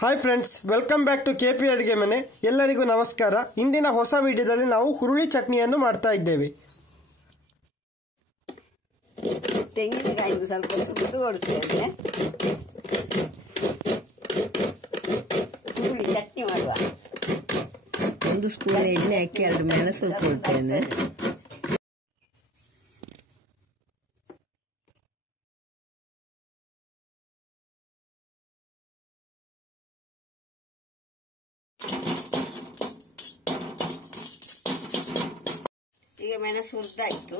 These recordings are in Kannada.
Hi friends, welcome back to KP ಅಡುಗೆ ಮನೆ. ಎಲ್ಲರಿಗೂ ನಮಸ್ಕಾರ. ಇಂದಿನ ಹೊಸ ವಿಡಿಯೋದಲ್ಲಿ ನಾವು ಹುರುಳಿ ಚಟ್ನಿಯನ್ನು ಮಾಡ್ತಾ ಇದ್ದೇವೆ. ತೆಂಗಿನಕಾಯಿ ಸ್ವಲ್ಪ ಸುಟ್ಟು ಕೊಡ್ತೇನೆ. ಹುರುಳಿ ಚಟ್ನಿ ಮಾಡುವ. 1 ಸ್ಪೂನ್ ಎಣ್ಣೆ ಹಾಕಿ 2 ಮೆಣಸು ಕೊಡ್ತೇನೆ. ಈಗ ಮೆಣಸು ಹುರಿದಾಯ್ತು.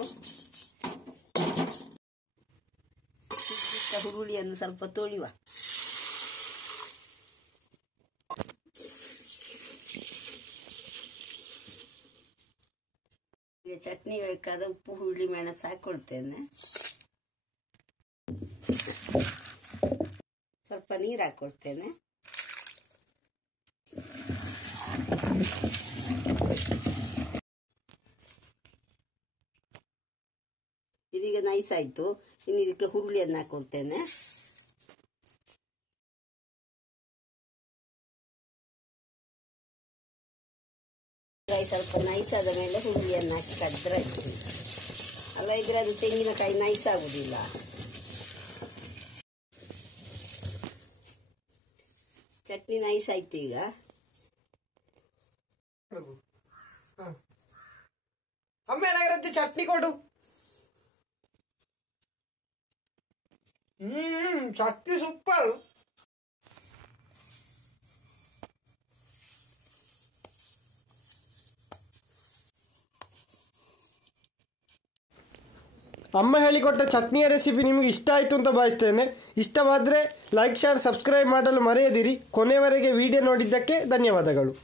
ಹುರುಳಿಯನ್ನು ಸ್ವಲ್ಪ ತೊಳೆಯುವ. ಈಗ ಚಟ್ನಿ ಬೇಕಾದ ಉಪ್ಪು ಹುರುಳಿ ಮೆಣಸು ಹಾಕೊಳ್ತೇನೆ. ಸ್ವಲ್ಪ ನೀರು ಹಾಕೊಳ್ತೇನೆ. ಇದೀಗ ನೈಸ್ ಆಯ್ತು. ಇನ್ನು ಇದಕ್ಕೆ ಹುರುಳಿಯನ್ನು ಹಾಕೊಳ್ತೇನೆ. ಸ್ವಲ್ಪ ನೈಸ್ ಆದ ಮೇಲೆ ಹುರುಳಿಯನ್ನು ಹಾಕಿ ಕದ್ರೆ ಅಲ್ಲ ಇದ್ರೆ ಅದು ತೆಂಗಿನಕಾಯಿ ನೈಸ್ ಆಗುದಿಲ್ಲ. ಚಟ್ನಿ ನೈಸ್ ಆಯ್ತು. ಈಗ ಚಟ್ನಿ ಕೊಡು. ಚಟ್ನಿ ಸೂಪರ್. ಅಮ್ಮ ಹೇಳಿಕೊಟ್ಟ ಚಟ್ನಿಯ ರೆಸಿಪಿ ನಿಮಗೆ ಇಷ್ಟ ಆಯಿತು ಅಂತ ಭಾವಿಸ್ತೇನೆ. ಇಷ್ಟವಾದರೆ ಲೈಕ್, ಶೇರ್, ಸಬ್ಸ್ಕ್ರೈಬ್ ಮಾಡಲು ಮರೆಯದಿರಿ. ಕೊನೆಯವರೆಗೆ ವಿಡಿಯೋ ನೋಡಿದ್ದಕ್ಕೆ ಧನ್ಯವಾದಗಳು.